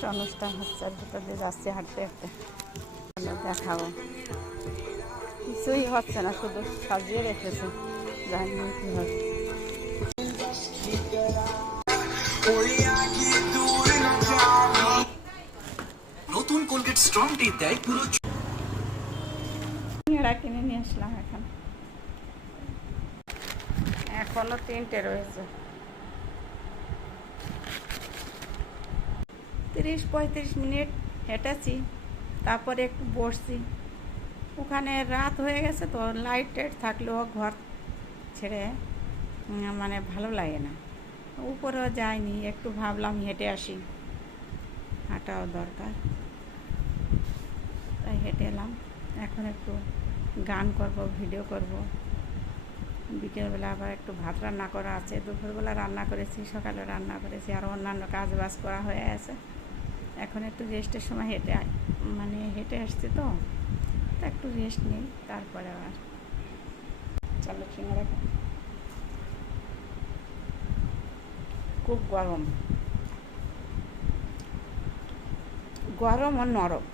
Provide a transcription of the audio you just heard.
একটা অনুষ্ঠান হচ্ছে, আর ভিতর দিয়ে যাচ্ছি হাঁটতে হাঁটতে। দেখাবো, কিছুই হচ্ছে না, শুধু সাজিয়ে রেখেছে, জানি না কি হবে। নতুন কোলগেট স্ট্রং টিথ দেয় পুরো। সিঙ্গাড়া কিনে নিয়ে আসলাম, এখনো 3টে রয়েছে। 30-35 মিনিট হেঁটেছি, তারপরে একটু বসছি। ওখানে রাত হয়ে গেছে তো, লাইট টাইট থাকলেও ঘর ছেড়ে মানে ভালো লাগে না। উপরেও যাইনি, একটু ভাবলাম হেঁটে আসি, হাঁটাও দরকার, তাই হেঁটে এলাম। এখন একটু গান করব, ভিডিও করব। বিকেলবেলা আবার একটু ভাত রান্না করা আছে, দুপুরবেলা রান্না করেছি, সকালে রান্না করেছি, আর অন্যান্য কাজ বাজ করা হয়ে আছে। এখন একটু রেস্টের সময় হেঁটে আসছি তো একটু রেস্ট নিই, তারপরে আবার চলো সিঙ্গাড়া। খুব গরম, গরম ও নরম।